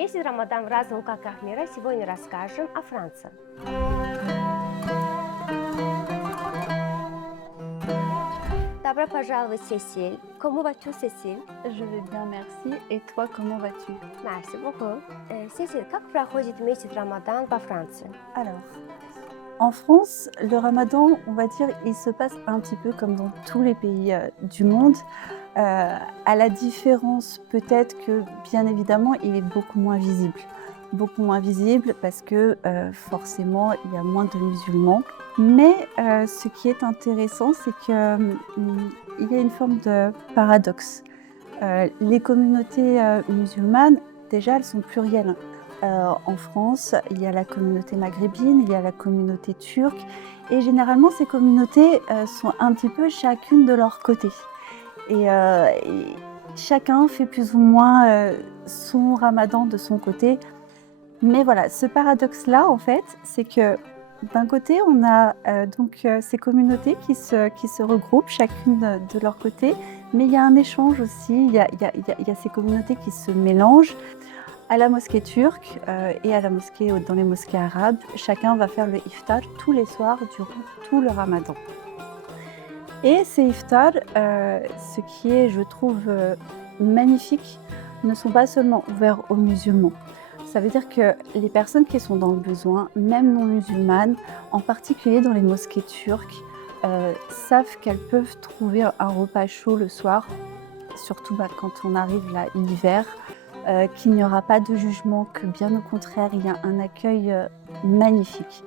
Месяц Рамадан в разных уголках мира. Сегодня расскажем о Франции. Добро пожаловать, Cécile. Comment vas-tu, Cécile? Je vais bien, merci. Et toi, comment vas-tu? Merci beaucoup. Cécile, как проходит месяц Рамадан во Франции? Alors, en France, le ramadan, on va dire, il se passe un petit peu comme dans tous les pays du monde. À la différence peut-être que, bien évidemment, il est beaucoup moins visible. Beaucoup moins visible parce que forcément, il y a moins de musulmans. Mais ce qui est intéressant, c'est qu'il y a une forme de paradoxe. Les communautés musulmanes, déjà, elles sont plurielles. En France, il y a la communauté maghrébine, il y a la communauté turque. Et généralement, ces communautés sont un petit peu chacune de leur côté. Et chacun fait plus ou moins son ramadan de son côté. Mais voilà, ce paradoxe-là, en fait, c'est que d'un côté, on a ces communautés qui se regroupent, chacune de leur côté, mais il y a un échange aussi, il y a ces communautés qui se mélangent. À la mosquée turque et à la mosquée, dans les mosquées arabes, chacun va faire le iftar tous les soirs durant tout le ramadan. Et ces iftars, ce qui est, je trouve, magnifique, ne sont pas seulement ouverts aux musulmans. Ça veut dire que les personnes qui sont dans le besoin, même non musulmanes, en particulier dans les mosquées turques, savent qu'elles peuvent trouver un repas chaud le soir, surtout quand on arrive là l'hiver, qu'il n'y aura pas de jugement, que bien au contraire, il y a un accueil magnifique.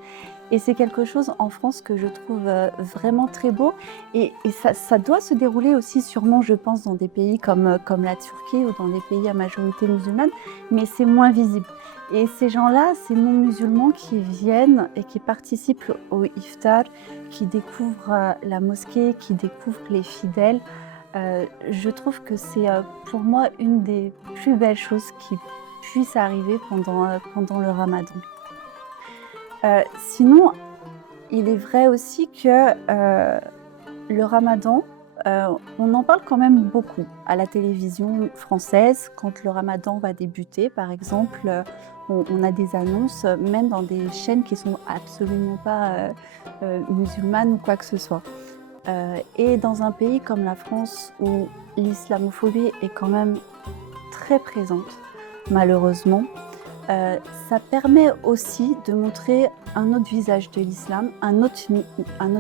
Et c'est quelque chose en France que je trouve vraiment très beau. Et ça doit se dérouler aussi sûrement, je pense, dans des pays comme la Turquie ou dans des pays à majorité musulmane, mais c'est moins visible. Et ces gens-là, ces non-musulmans qui viennent et qui participent au iftar, qui découvrent la mosquée, qui découvrent les fidèles, je trouve que c'est pour moi une des plus belles choses qui puissent arriver pendant le ramadan. Sinon, il est vrai aussi que le ramadan, on en parle quand même beaucoup à la télévision française. Quand le ramadan va débuter, par exemple, on a des annonces, même dans des chaînes qui ne sont absolument pas musulmanes ou quoi que ce soit. Et dans un pays comme la France, où l'islamophobie est quand même très présente, malheureusement, ça permet aussi de montrer un autre visage de l'islam, un autre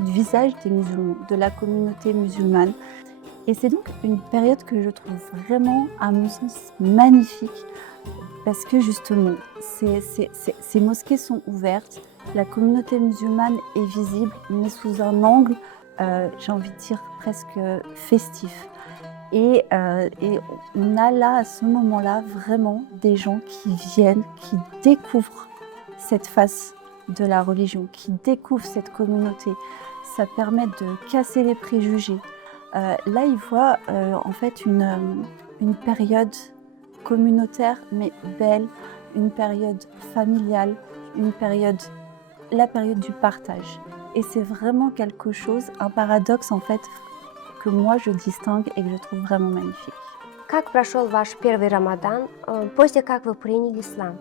visage des musulmans, de la communauté musulmane. Et c'est donc une période que je trouve vraiment, à mon sens, magnifique, parce que justement, ces mosquées sont ouvertes, la communauté musulmane est visible, mais sous un angle, j'ai envie de dire, presque festif. Et on a là, à ce moment-là, vraiment des gens qui viennent, qui découvrent cette face de la religion, qui découvrent cette communauté. Ça permet de casser les préjugés. Là, ils voient en fait une période communautaire, mais belle, une période familiale, la période du partage. Et c'est vraiment quelque chose, un paradoxe en fait, que moi je distingue et que je trouve vraiment magnifique. Как прошел ваш первый Рамадан после как вы приняли ислам?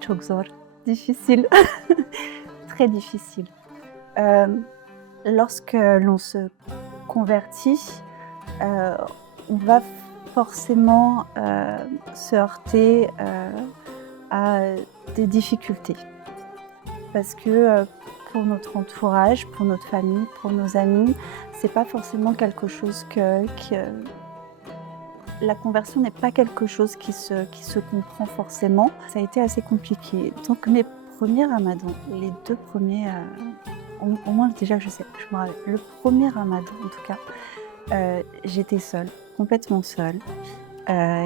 Çok zor, difficile, très difficile. Lorsque l'on se convertit, on va forcément se heurter à des difficultés. Parce que pour notre entourage, pour notre famille, pour nos amis, c'est pas forcément quelque chose la conversion n'est pas quelque chose qui se comprend forcément. Ça a été assez compliqué. Donc mes premiers ramadans, les deux premiers, au moins déjà je me rappelle, le premier ramadan en tout cas, j'étais seule, complètement seule. À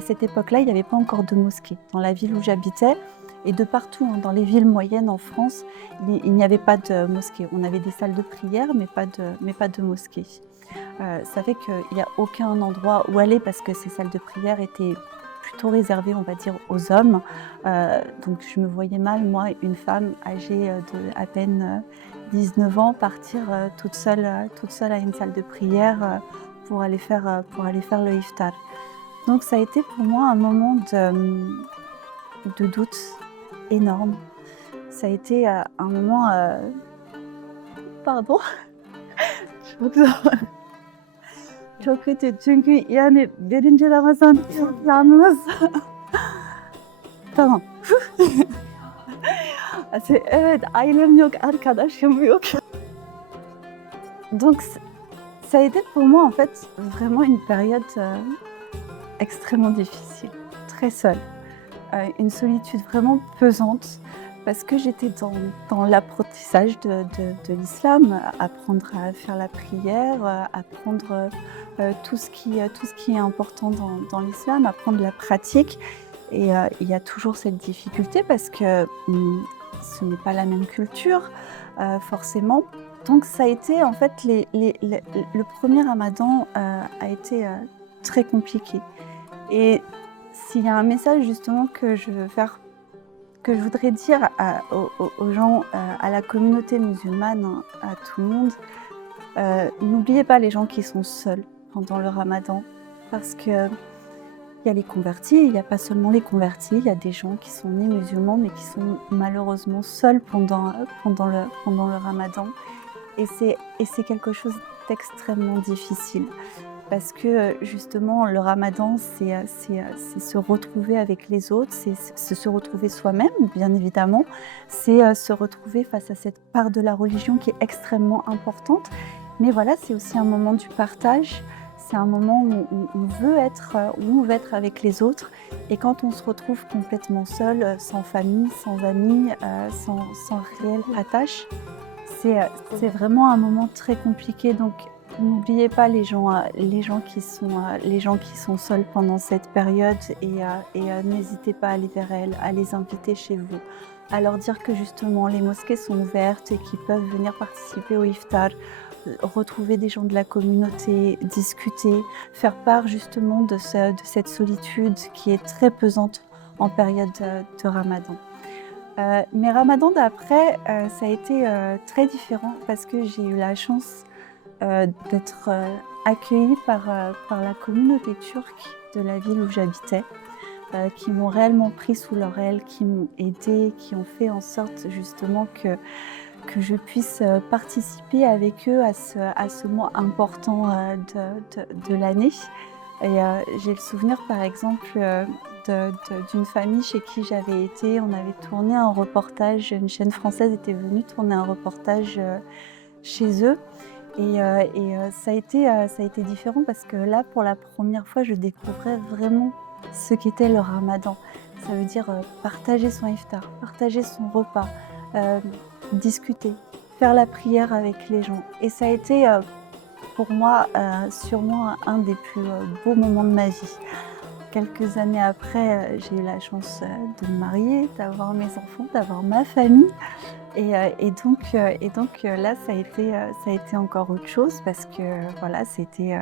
cette époque-là, il n'y avait pas encore de mosquée. Dans la ville où j'habitais, et de partout, dans les villes moyennes en France, il n'y avait pas de mosquée. On avait des salles de prière, mais pas de mosquée. Ça fait qu'il n'y a aucun endroit où aller parce que ces salles de prière étaient plutôt réservées, on va dire, aux hommes. Donc je me voyais mal, moi, une femme âgée de à peine 19 ans, partir toute seule à une salle de prière pour aller faire le iftar. Donc ça a été pour moi un moment de doute énorme. Ça a été un moment... Pardon. Çok kötü çünkü yani 1. Ramazan yalnız. Tamam. Evet, ailem yok, arkadaşım yok. Donc ça a été pour moi en fait vraiment une période extrêmement difficile, très seule. Une solitude vraiment pesante parce que j'étais dans l'apprentissage de l'islam, apprendre à faire la prière, apprendre tout ce qui est important dans l'islam, apprendre la pratique. Et il y a toujours cette difficulté parce que ce n'est pas la même culture, forcément. Donc ça a été en fait, le premier Ramadan a été très compliqué. Et s'il y a un message justement que je voudrais dire aux gens, à la communauté musulmane, à tout le monde, n'oubliez pas les gens qui sont seuls pendant le Ramadan, parce que il y a les convertis, il n'y a pas seulement les convertis, il y a des gens qui sont nés musulmans mais qui sont malheureusement seuls pendant le Ramadan. Et c'est quelque chose d'extrêmement difficile parce que justement le Ramadan c'est se retrouver avec les autres, c'est se retrouver soi-même bien évidemment, c'est se retrouver face à cette part de la religion qui est extrêmement importante, mais voilà, c'est aussi un moment du partage. C'est un moment où on veut être avec les autres, et quand on se retrouve complètement seul, sans famille, sans amis, sans réelle attache, c'est vraiment un moment très compliqué. Donc n'oubliez pas les gens qui sont seuls pendant cette période, et n'hésitez pas à aller vers elles, à les inviter chez vous, à leur dire que justement les mosquées sont ouvertes et qu'ils peuvent venir participer au iftar, retrouver des gens de la communauté, discuter, faire part justement de cette solitude qui est très pesante en période de Ramadan. Mais Ramadan d'après, ça a été très différent parce que j'ai eu la chance d'être accueillie par la communauté turque de la ville où j'habitais, qui m'ont réellement pris sous leur aile, qui m'ont aidée, qui ont fait en sorte justement que je puisse participer avec eux à ce mois important de l'année. Et j'ai le souvenir par exemple d'une famille chez qui j'avais été. On avait tourné un reportage, une chaîne française était venue tourner un reportage chez eux. Et ça a été différent parce que là, pour la première fois, je découvrais vraiment ce qu'était le Ramadan. Ça veut dire partager son iftar, partager son repas, discuter, faire la prière avec les gens. Et ça a été pour moi sûrement un des plus beaux moments de ma vie. Quelques années après, j'ai eu la chance de me marier, d'avoir mes enfants, d'avoir ma famille. Et donc là, ça a été encore autre chose parce que voilà, c'était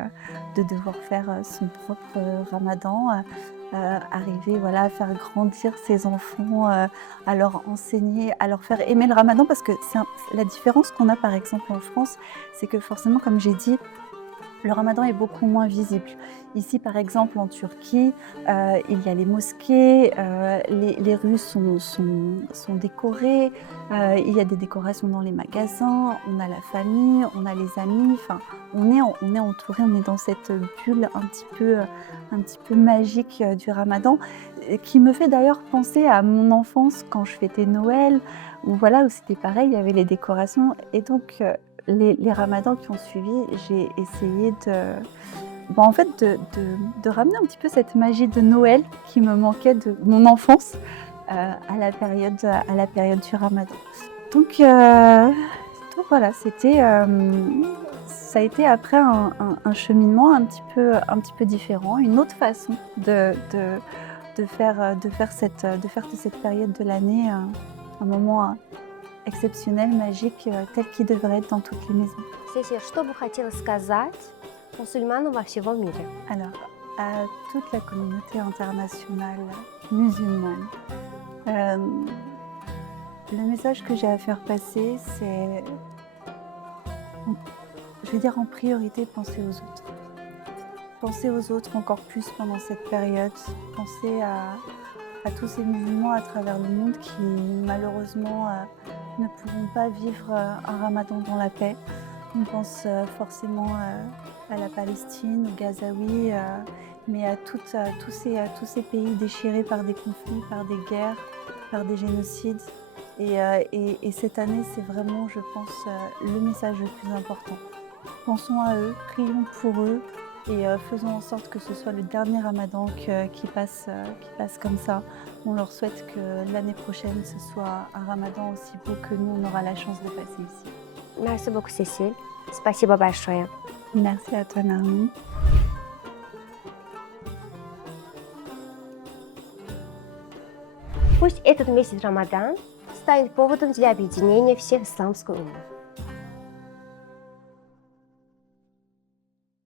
de devoir faire son propre Ramadan, arriver voilà, à faire grandir ses enfants, à leur enseigner, à leur faire aimer le Ramadan, parce que la différence qu'on a par exemple en France, c'est que forcément, comme j'ai dit, le Ramadan est beaucoup moins visible. Ici, par exemple, en Turquie, il y a les mosquées, les rues sont décorées, il y a des décorations dans les magasins, on a la famille, on a les amis, enfin, on est entouré, on est dans cette bulle un petit peu magique du Ramadan, qui me fait d'ailleurs penser à mon enfance quand je fêtais Noël, où c'était pareil, il y avait les décorations, et donc les Ramadans qui ont suivi, j'ai essayé de ramener un petit peu cette magie de Noël qui me manquait de mon enfance à la période du Ramadan. Donc voilà, ça a été après un cheminement un petit peu différent, une autre façon de faire de cette période de l'année un moment exceptionnel, magique, tel qu'il devrait être dans toutes les maisons. Cécile, что бы хотела сказать мусульманам во всем мире? Alors, à toute la communauté internationale musulmane, le message que j'ai à faire passer, c'est, je vais dire en priorité, penser aux autres. Pensez aux autres encore plus pendant cette période. Pensez à tous ces musulmans à travers le monde qui malheureusement ne pourront pas vivre un ramadan dans la paix. On pense forcément à la Palestine, aux Gazaouis, mais à tous ces pays déchirés par des conflits, par des guerres, par des génocides. Et cette année, c'est vraiment, je pense, le message le plus important. Pensons à eux, prions pour eux et faisons en sorte que ce soit le dernier ramadan qui passe comme ça. On leur souhaite que l'année prochaine, ce soit un ramadan aussi beau que nous, on aura la chance de passer ici. Merci beaucoup, Cécile. Спасибо большое. Merci à toi, Narmi. Пусть этот месяц Рамадан станет поводом для объединения всех исламской уммы.